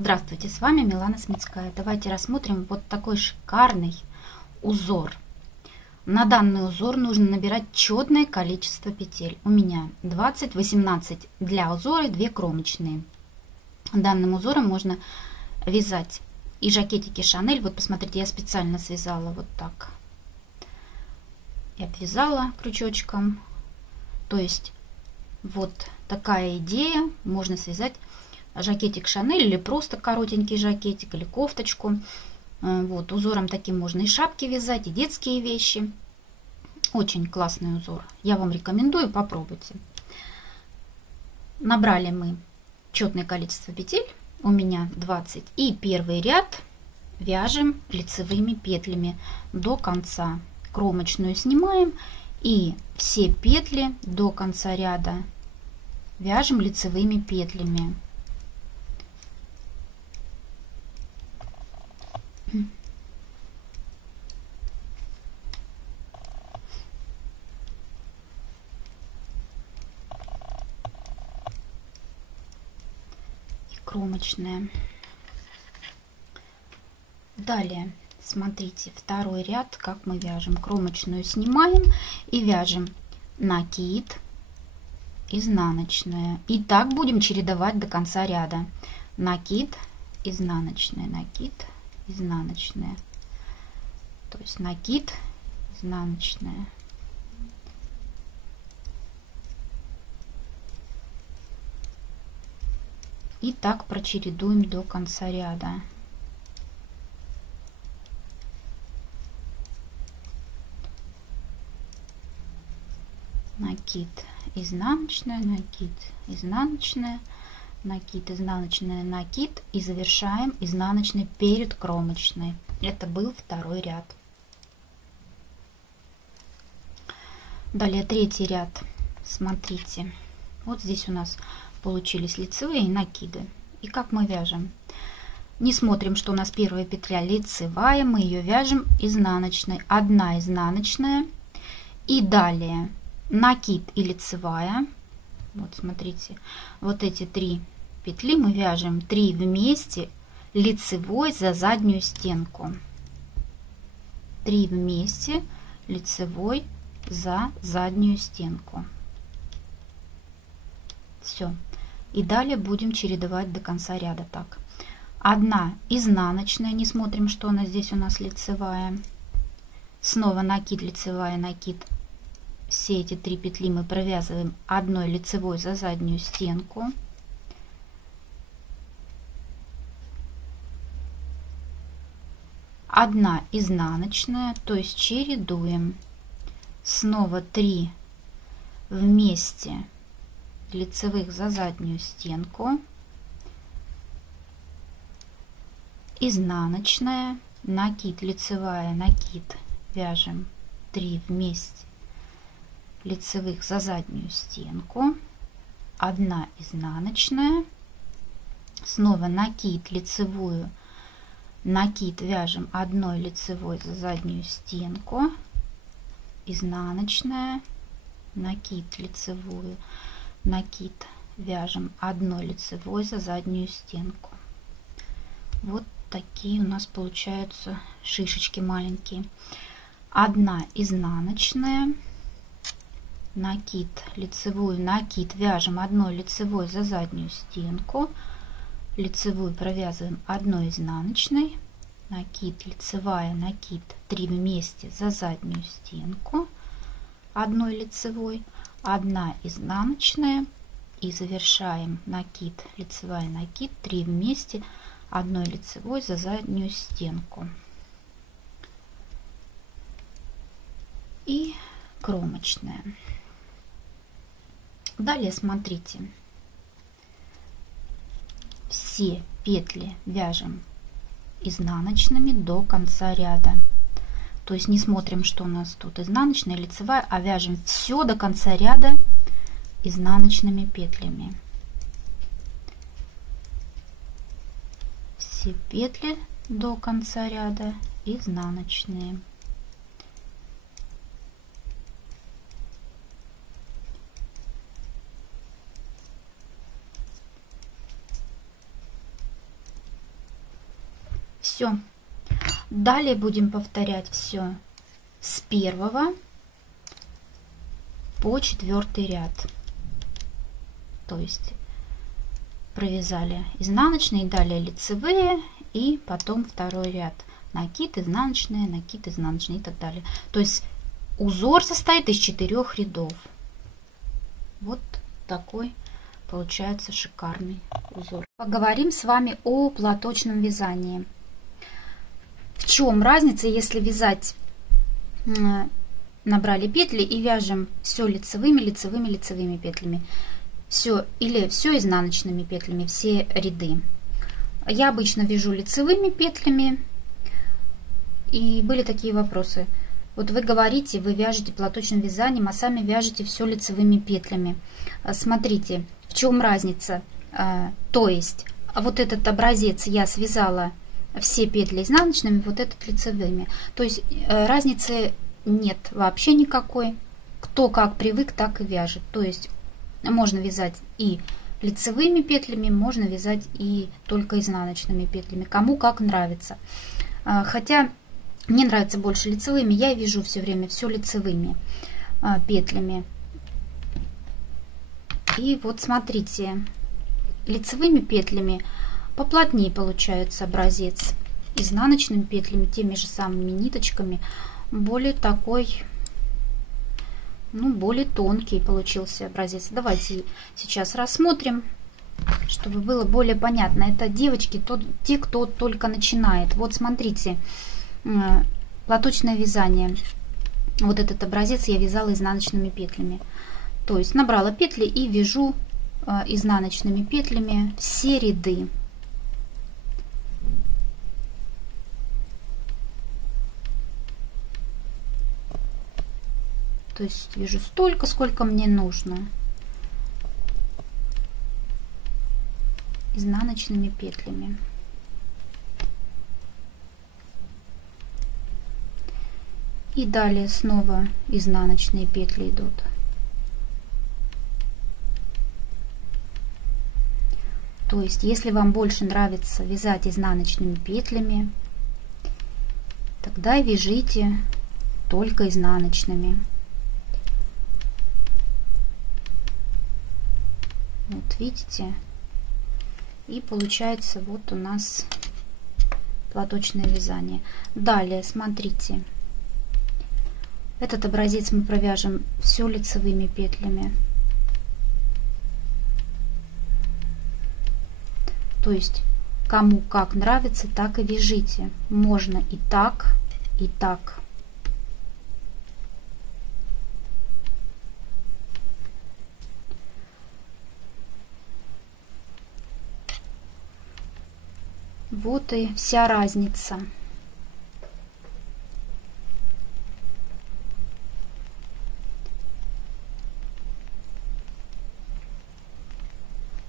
Здравствуйте, с вами Милана Смитская. Давайте рассмотрим вот такой шикарный узор. На данный узор нужно набирать четное количество петель. У меня 20, 18 для узора и 2 кромочные. Данным узором можно вязать и жакетики Шанель. Вот посмотрите, я специально связала вот так. И обвязала крючочком. То есть вот такая идея. Можно связать жакетик Шанель или просто коротенький жакетик или кофточку. Вот узором таким можно и шапки вязать, и детские вещи. Очень классный узор. Я вам рекомендую, попробуйте. Набрали мы четное количество петель. У меня 20. И первый ряд вяжем лицевыми петлями до конца. Кромочную снимаем и все петли до конца ряда вяжем лицевыми петлями. Кромочная. Далее смотрите второй ряд, как мы вяжем. Кромочную снимаем и вяжем накид, изнаночная. И так будем чередовать до конца ряда. Накид, изнаночная, накид, изнаночная. То есть накид, изнаночная. И так прочередуем до конца ряда. Накид, изнаночная, накид, изнаночная, накид, изнаночная, накид. И завершаем изнаночной перед кромочной. Это был второй ряд. Далее третий ряд. Смотрите, вот здесь у нас получились лицевые накиды. И как мы вяжем? Не смотрим, что у нас первая петля лицевая, мы ее вяжем изнаночной. Одна изнаночная. И далее накид и лицевая. Вот смотрите, вот эти 3 петли мы вяжем 3 вместе лицевой за заднюю стенку. 3 вместе лицевой за заднюю стенку. Все. И далее будем чередовать до конца ряда. Так, одна изнаночная, не смотрим, что она здесь у нас лицевая. Снова накид, лицевая, накид. Все эти 3 петли мы провязываем одной лицевой за заднюю стенку. Одна изнаночная, то есть чередуем. Снова 3 вместе лицевых за заднюю стенку, изнаночная, накид, лицевая, накид, вяжем 3 вместе лицевых за заднюю стенку, одна изнаночная, снова накид, лицевую, накид, вяжем одной лицевой за заднюю стенку, изнаночная, накид, лицевую, накид, вяжем одной лицевой за заднюю стенку. Вот такие у нас получаются шишечки маленькие. Одна изнаночная, накид, лицевую, накид, вяжем одной лицевой за заднюю стенку, лицевую провязываем одной изнаночной, накид, лицевая, накид, 3 вместе за заднюю стенку, одной лицевой, одна изнаночная и завершаем накид, лицевая, накид, 3 вместе одной лицевой за заднюю стенку и кромочная. Далее смотрите, все петли вяжем изнаночными до конца ряда. То есть не смотрим, что у нас тут изнаночная, лицевая, а вяжем все до конца ряда изнаночными петлями. Все петли до конца ряда изнаночные. Все. Далее будем повторять все с 1 по 4 ряд. То есть провязали изнаночные, далее лицевые, и потом второй ряд. Накид, изнаночные, накид, изнаночные и так далее. То есть узор состоит из 4 рядов. Вот такой получается шикарный узор. Поговорим с вами о платочном вязании. В чем разница, если вязать, набрали петли и вяжем все лицевыми петлями, все или все изнаночными петлями, все ряды. Я обычно вяжу лицевыми петлями, и были такие вопросы. Вот вы говорите, вы вяжете платочным вязанием, а сами вяжете все лицевыми петлями. Смотрите, в чем разница. То есть вот этот образец я связала все петли изнаночными, вот этот лицевыми. То есть разницы нет вообще никакой. Кто как привык, так и вяжет. То есть можно вязать и лицевыми петлями, можно вязать и только изнаночными петлями. Кому как нравится. Хотя мне нравится больше лицевыми, я вяжу все время все лицевыми петлями. И вот смотрите, лицевыми петлями поплотнее получается образец, изнаночными петлями, теми же самыми ниточками, более такой, ну, более тонкий получился образец. Давайте сейчас рассмотрим, чтобы было более понятно. Это девочки, те, кто только начинает. Вот смотрите, платочное вязание. Вот этот образец я вязала изнаночными петлями. То есть набрала петли и вяжу изнаночными петлями все ряды. То есть вяжу столько, сколько мне нужно. Изнаночными петлями. И далее снова изнаночные петли идут. То есть, если вам больше нравится вязать изнаночными петлями, тогда вяжите только изнаночными. Вот видите? И получается вот у нас платочное вязание. Далее, смотрите. Этот образец мы провяжем все лицевыми петлями. То есть, кому как нравится, так и вяжите. Можно и так, и так. Вот и вся разница.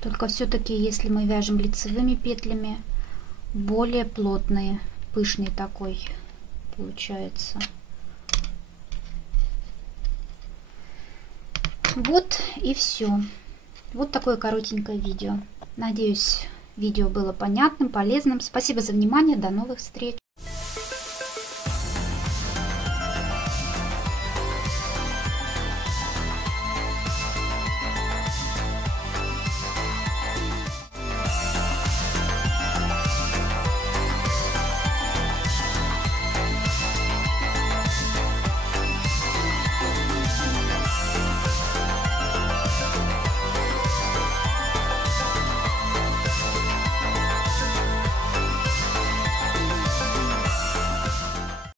Только все-таки, если мы вяжем лицевыми петлями, более плотный, пышный такой получается. Вот и все. Вот такое коротенькое видео. Надеюсь, видео было понятным, полезным. Спасибо за внимание. До новых встреч.